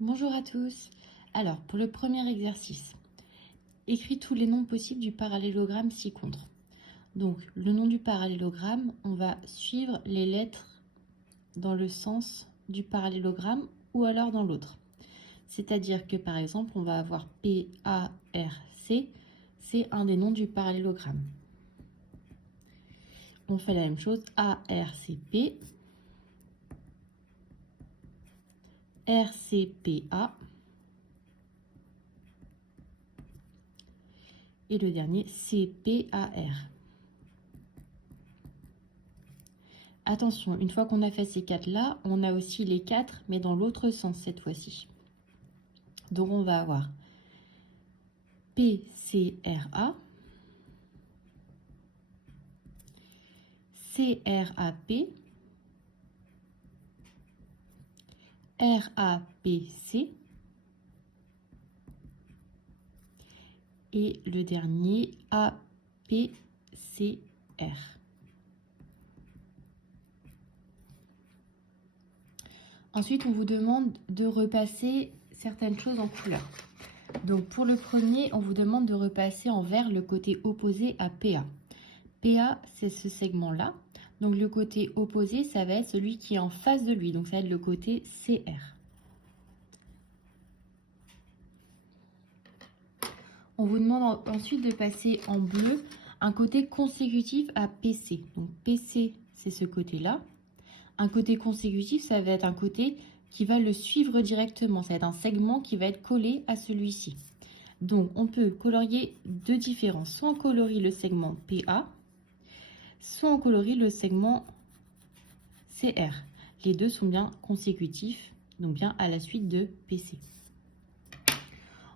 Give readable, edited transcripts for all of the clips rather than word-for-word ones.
Bonjour à tous. Alors, pour le premier exercice, écris tous les noms possibles du parallélogramme ci-contre. Donc, le nom du parallélogramme, on va suivre les lettres dans le sens du parallélogramme ou alors dans l'autre. C'est-à-dire que, par exemple, on va avoir P-A-R-C, c'est un des noms du parallélogramme. On fait la même chose, A-R-C-P, R-C-P-A, et le dernier, C-P-A-R. Attention, une fois qu'on a fait ces quatre-là, on a aussi les quatre, mais dans l'autre sens cette fois-ci. Donc on va avoir P-C-R-A, C-R-A-P, R-A-P-C, et le dernier A-P-C-R. Ensuite, on vous demande de repasser certaines choses en couleur. Donc pour le premier, on vous demande de repasser en vert le côté opposé à PA. PA, c'est ce segment-là. Donc le côté opposé, ça va être celui qui est en face de lui. Donc ça va être le côté CR. On vous demande ensuite de passer en bleu un côté consécutif à PC. Donc PC, c'est ce côté-là. Un côté consécutif, ça va être un côté qui va le suivre directement. Ça va être un segment qui va être collé à celui-ci. Donc on peut colorier deux différences. Soit on colorie le segment PA, soit on colorie le segment CR. Les deux sont bien consécutifs, donc bien à la suite de PC.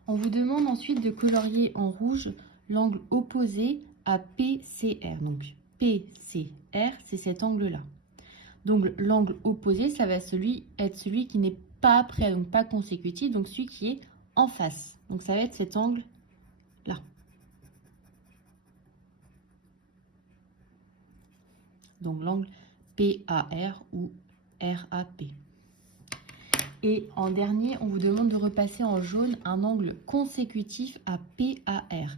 On vous demande ensuite de colorier en rouge l'angle opposé à PCR. Donc PCR, c'est cet angle-là. Donc l'angle opposé, ça va être celui qui n'est pas après, donc pas consécutif, donc celui qui est en face. Donc ça va être cet angle-là. Donc l'angle PAR ou RAP. Et en dernier, on vous demande de repasser en jaune un angle consécutif à PAR.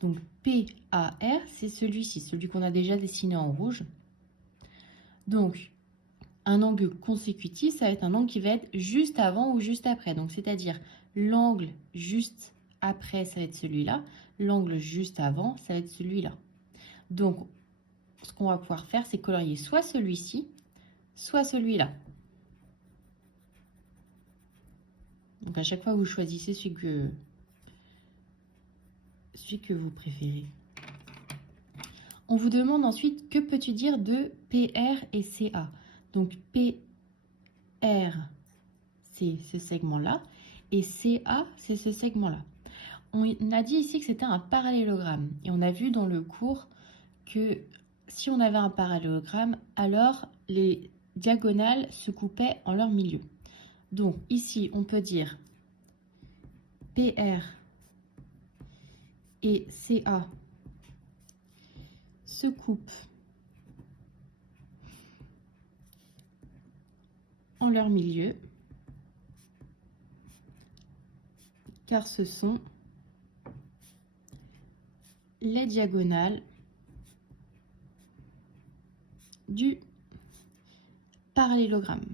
Donc PAR, c'est celui-ci, celui qu'on a déjà dessiné en rouge. Donc, un angle consécutif, ça va être un angle qui va être juste avant ou juste après. Donc, c'est-à-dire l'angle juste après, ça va être celui-là. L'angle juste avant, ça va être celui-là. Donc, ce qu'on va pouvoir faire, c'est colorier soit celui-ci, soit celui-là. Donc, à chaque fois, vous choisissez celui que vous préférez. On vous demande ensuite, que peux-tu dire de PR et CA? Donc, PR, c'est ce segment-là, et CA, c'est ce segment-là. On a dit ici que c'était un parallélogramme, et on a vu dans le cours que si on avait un parallélogramme, alors les diagonales se coupaient en leur milieu. Donc, ici, on peut dire PR et CA se coupent en leur milieu, car ce sont les diagonales du parallélogramme.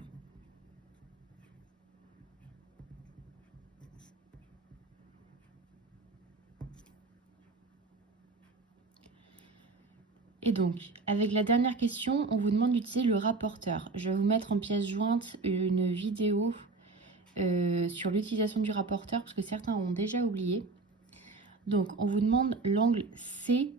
Et donc, avec la dernière question, on vous demande d'utiliser le rapporteur. Je vais vous mettre en pièce jointe une vidéo sur l'utilisation du rapporteur, parce que certains ont déjà oublié. Donc, on vous demande l'angle CPA.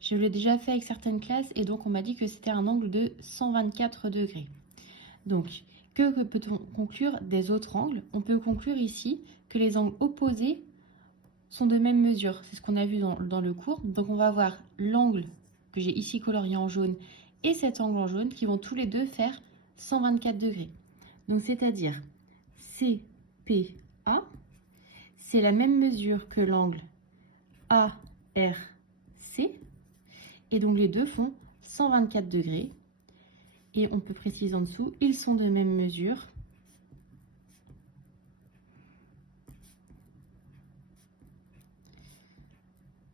Je l'ai déjà fait avec certaines classes, et donc on m'a dit que c'était un angle de 124 degrés. Donc, que peut-on conclure des autres angles? On peut conclure ici que les angles opposés sont de même mesure. C'est ce qu'on a vu dans le cours. Donc, on va avoir l'angle que j'ai ici colorié en jaune et cet angle en jaune qui vont tous les deux faire 124 degrés. Donc, c'est-à-dire CPA, c'est la même mesure que l'angle ARC. Et donc, les deux font 124 degrés. Et on peut préciser en dessous, ils sont de même mesure.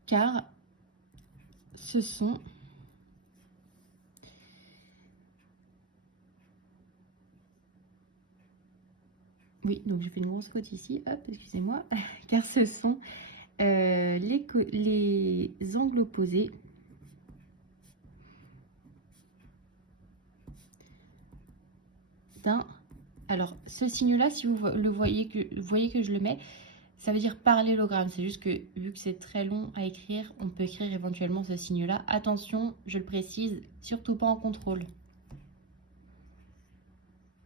Car ce sont oui, donc je fais une grosse faute ici, hop, excusez-moi, car ce sont les angles opposés d'un... Alors, ce signe-là, si vous voyez que je le mets, ça veut dire parallélogramme. C'est juste que, vu que c'est très long à écrire, on peut écrire éventuellement ce signe-là. Attention, je le précise, surtout pas en contrôle.